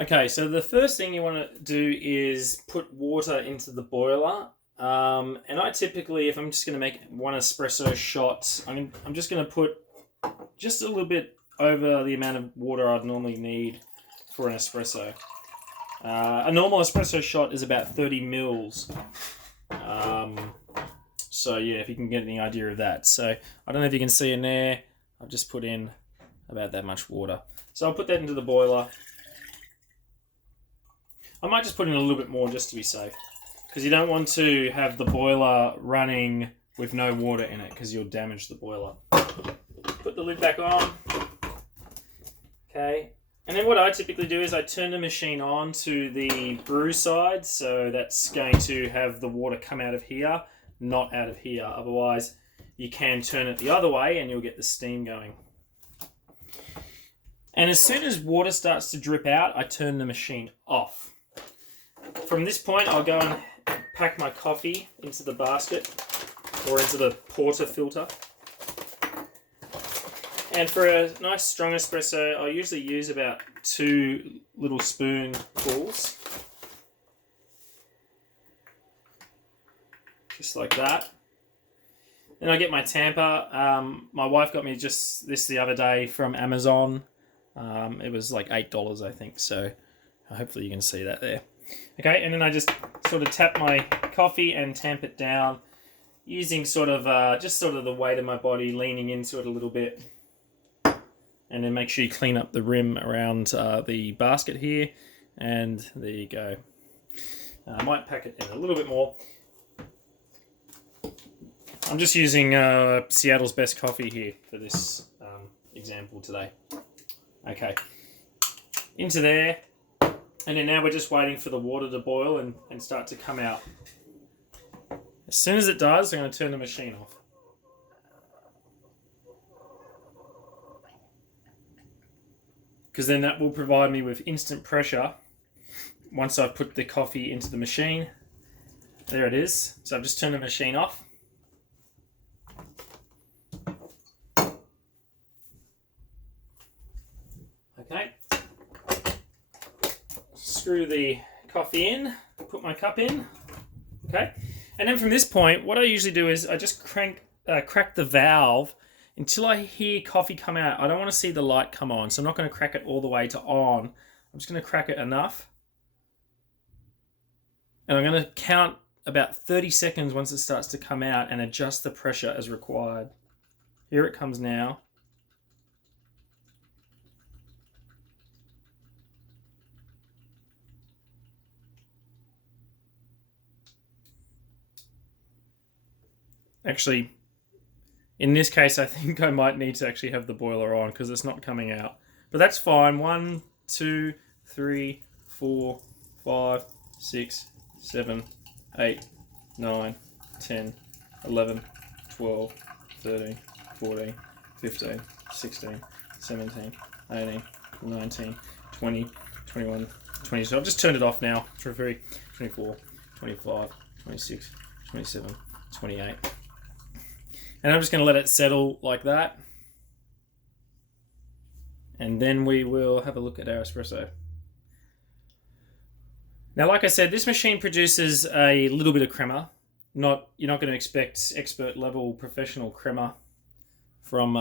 Okay, so the first thing you want to do is put water into the boiler. And I typically, if I'm just going to make one espresso shot, I'm just going to put just a little bit over the amount of water I'd normally need for an espresso. A normal espresso shot is about 30 mils. So yeah, if you can get any idea of that. So I don't know if you can see in there, I've just put in about that much water. So I'll put that into the boiler. I might just put in a little bit more just to be safe, because you don't want to have the boiler running with no water in it, because you'll damage the boiler. Put the lid back on. Okay. And then what I typically do is I turn the machine on to the brew side, so that's going to have the water come out of here, not out of here. Otherwise, you can turn it the other way and you'll get the steam going. And as soon as water starts to drip out, I turn the machine off. From this point, I'll go and pack my coffee into the basket or into the porter filter. And for a nice strong espresso, I usually use about 2 little spoonfuls. Just like that. Then I get my tamper. My wife got me just this the other day from Amazon. It was like $8, I think, so hopefully you can see that there. Okay, and then I just sort of tap my coffee and tamp it down using just sort of the weight of my body, leaning into it a little bit. And then make sure you clean up the rim around the basket here. And there you go. I might pack it in a little bit more. I'm just using Seattle's Best Coffee here for this example today. Okay. Into there. And then now we're just waiting for the water to boil and start to come out. As soon as it does, I'm going to turn the machine off. Because then that will provide me with instant pressure once I've put the coffee into the machine. There it is. So I've just turned the machine off. Okay. Screw the coffee in, put my cup in. Okay. And then from this point, what I usually do is I just crack the valve until I hear coffee come out. I don't want to see the light come on, so I'm not going to crack it all the way to on. I'm just going to crack it enough. And I'm going to count about 30 seconds once it starts to come out and adjust the pressure as required. Here it comes now. Actually, in this case, I think I might need to actually have the boiler on because it's not coming out. But that's fine. 1, 2, 3, 4, 5, 6, 7, 8, 9, 10, 11, 12, 13, 14, 15, 16, 17, 18, 19, 20, 21, 20. So I've just turned it off now for 24, 25, 26, 27, 28. And I'm just going to let it settle like that. And then we will have a look at our espresso. Now, like I said, this machine produces a little bit of crema. You're not going to expect expert level professional crema from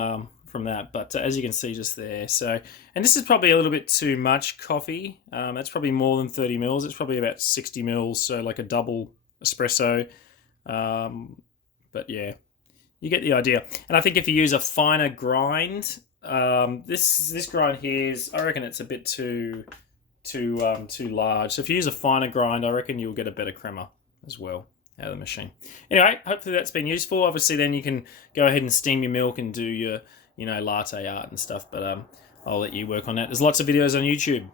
that, but as you can see just there. So, and this is probably a little bit too much coffee. That's probably more than 30 mils. It's probably about 60 mils, so like a double espresso. But yeah. You get the idea. And I think if you use a finer grind, this grind here is, I reckon it's a bit too large. So if you use a finer grind, I reckon you'll get a better crema as well out of the machine. Anyway, hopefully that's been useful. Obviously then you can go ahead and steam your milk and do your, latte art and stuff, but I'll let you work on that. There's lots of videos on YouTube.